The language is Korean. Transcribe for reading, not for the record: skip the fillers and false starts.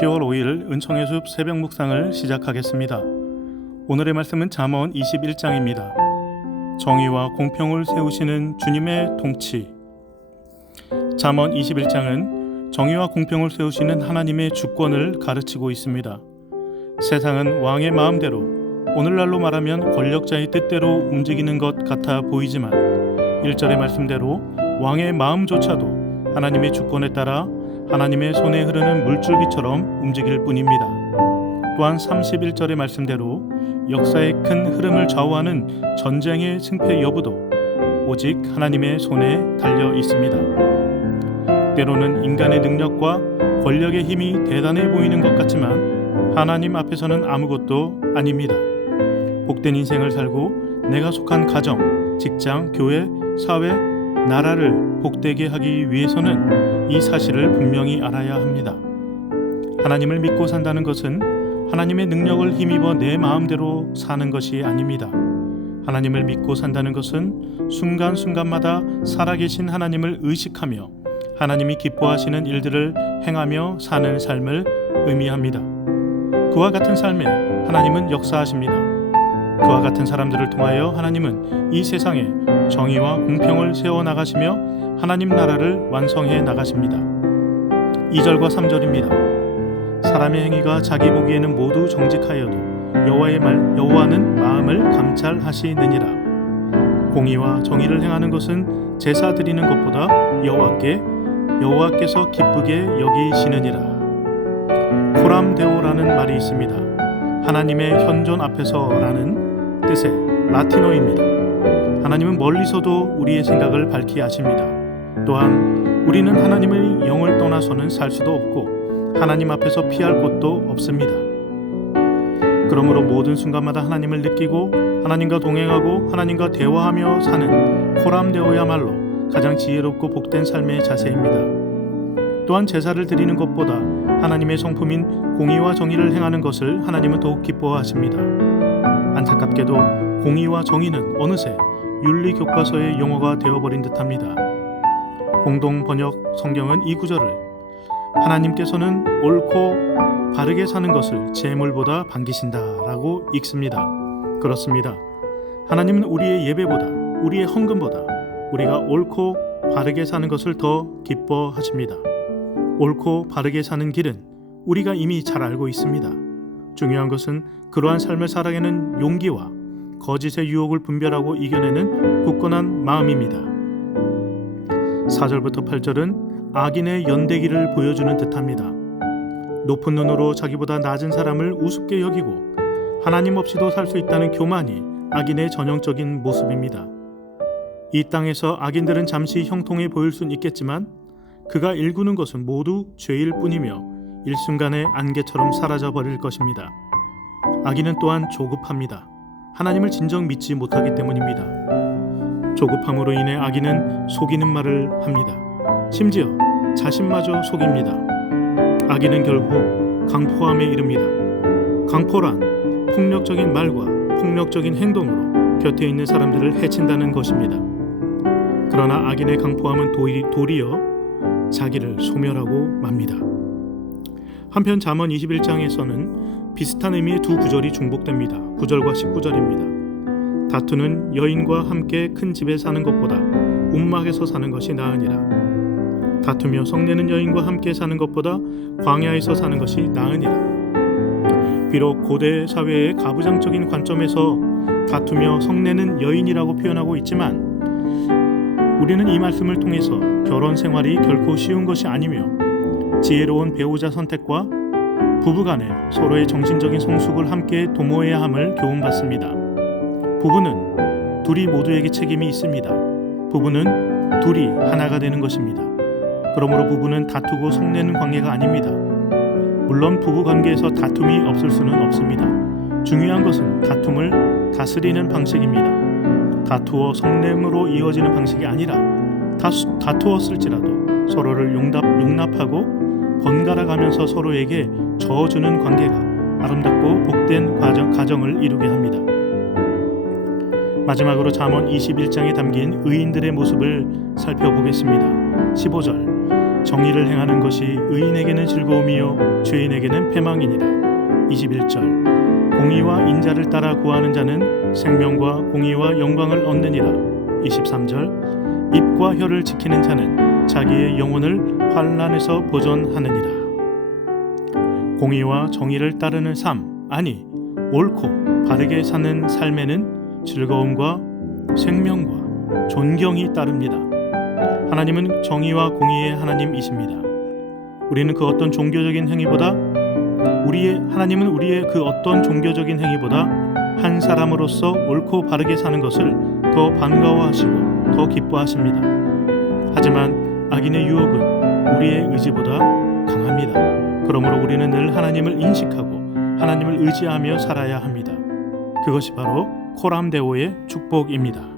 10월 5일 은총의 숲 새벽 묵상을 시작하겠습니다. 오늘의 말씀은 잠언 21장입니다. 정의와 공평을 세우시는 주님의 통치. 잠언 21장은 정의와 공평을 세우시는 하나님의 주권을 가르치고 있습니다. 세상은 왕의 마음대로, 오늘날로 말하면 권력자의 뜻대로 움직이는 것 같아 보이지만 1절의 말씀대로 왕의 마음조차도 하나님의 주권에 따라 하나님의 손에 흐르는 물줄기처럼 움직일 뿐입니다. 또한 31절의 말씀대로 역사의 큰 흐름을 좌우하는 전쟁의 승패 여부도 오직 하나님의 손에 달려 있습니다. 때로는 인간의 능력과 권력의 힘이 대단해 보이는 것 같지만 하나님 앞에서는 아무것도 아닙니다. 복된 인생을 살고 내가 속한 가정, 직장, 교회, 사회, 나라를 복되게 하기 위해서는 이 사실을 분명히 알아야 합니다. 하나님을 믿고 산다는 것은 하나님의 능력을 힘입어 내 마음대로 사는 것이 아닙니다. 하나님을 믿고 산다는 것은 순간순간마다 살아계신 하나님을 의식하며 하나님이 기뻐하시는 일들을 행하며 사는 삶을 의미합니다. 그와 같은 삶에 하나님은 역사하십니다. 그와 같은 사람들을 통하여 하나님은 이 세상에 정의와 공평을 세워나가시며 하나님 나라를 완성해 나가십니다. 2절과 3절입니다. 사람의 행위가 자기 보기에는 모두 정직하여도 여호와는 마음을 감찰하시느니라. 공의와 정의를 행하는 것은 제사 드리는 것보다 여호와께서 기쁘게 여기시느니라. 코람데오라는 말이 있습니다. 하나님의 현존 앞에서라는 뜻의 라틴어입니다. 하나님은 멀리서도 우리의 생각을 밝히 아십니다. 또한 우리는 하나님의 영을 떠나서는 살 수도 없고 하나님 앞에서 피할 곳도 없습니다. 그러므로 모든 순간마다 하나님을 느끼고 하나님과 동행하고 하나님과 대화하며 사는 코람데오야말로 가장 지혜롭고 복된 삶의 자세입니다. 또한 제사를 드리는 것보다 하나님의 성품인 공의와 정의를 행하는 것을 하나님은 더욱 기뻐하십니다. 안타깝게도 공의와 정의는 어느새 윤리교과서의 용어가 되어버린 듯합니다. 공동 번역 성경은 이 구절을 하나님께서는 옳고 바르게 사는 것을 재물보다 반기신다라고 읽습니다. 그렇습니다. 하나님은 우리의 예배보다, 우리의 헌금보다 우리가 옳고 바르게 사는 것을 더 기뻐하십니다. 옳고 바르게 사는 길은 우리가 이미 잘 알고 있습니다. 중요한 것은 그러한 삶을 살아가는 용기와 거짓의 유혹을 분별하고 이겨내는 굳건한 마음입니다. 4절부터 8절은 악인의 연대기를 보여주는 듯합니다. 높은 눈으로 자기보다 낮은 사람을 우습게 여기고 하나님 없이도 살 수 있다는 교만이 악인의 전형적인 모습입니다. 이 땅에서 악인들은 잠시 형통해 보일 수는 있겠지만 그가 일구는 것은 모두 죄일 뿐이며 일순간에 안개처럼 사라져 버릴 것입니다. 악인은 또한 조급합니다. 하나님을 진정 믿지 못하기 때문입니다. 조급함으로 인해 악인은 속이는 말을 합니다. 심지어 자신마저 속입니다. 악인은 결국 강포함에 이릅니다. 강포란 폭력적인 말과 폭력적인 행동으로 곁에 있는 사람들을 해친다는 것입니다. 그러나 악인의 강포함은 도리어 자기를 소멸하고 맙니다. 한편 잠언 21장에서는 비슷한 의미의 두 구절이 중복됩니다. 9절과 19절입니다. 다투는 여인과 함께 큰 집에 사는 것보다 움막에서 사는 것이 나으니라. 다투며 성내는 여인과 함께 사는 것보다 광야에서 사는 것이 나으니라. 비록 고대 사회의 가부장적인 관점에서 다투며 성내는 여인이라고 표현하고 있지만 우리는 이 말씀을 통해서 결혼 생활이 결코 쉬운 것이 아니며 지혜로운 배우자 선택과 부부간에 서로의 정신적인 성숙을 함께 도모해야 함을 교훈받습니다. 부부는 둘이 모두에게 책임이 있습니다. 부부는 둘이 하나가 되는 것입니다. 그러므로 부부는 다투고 성내는 관계가 아닙니다. 물론 부부 관계에서 다툼이 없을 수는 없습니다. 중요한 것은 다툼을 다스리는 방식입니다. 다투어 성냄으로 이어지는 방식이 아니라 다투었을지라도 서로를 용납하고 번갈아가면서 서로에게 저어주는 관계가 아름답고 복된 가정을 이루게 합니다. 마지막으로 잠언 21장에 담긴 의인들의 모습을 살펴보겠습니다. 15절 정의를 행하는 것이 의인에게는 즐거움이요 죄인에게는 패망이니라. 21절 공의와 인자를 따라 구하는 자는 생명과 공의와 영광을 얻느니라. 23절 입과 혀를 지키는 자는 자기의 영혼을 환난에서 보존하느니라. 공의와 정의를 따르는 삶, 아니 옳고 바르게 사는 삶에는 즐거움과 생명과 존경이 따릅니다. 하나님은 정의와 공의의 하나님이십니다. 우리는 그 어떤 종교적인 행위보다 하나님은 우리의 그 어떤 종교적인 행위보다 한 사람으로서 옳고 바르게 사는 것을 더 반가워하시고 더 기뻐하십니다. 하지만 악인의 유혹은 우리의 의지보다 강합니다. 그러므로 우리는 늘 하나님을 인식하고 하나님을 의지하며 살아야 합니다. 그것이 바로 코람데오의 축복입니다.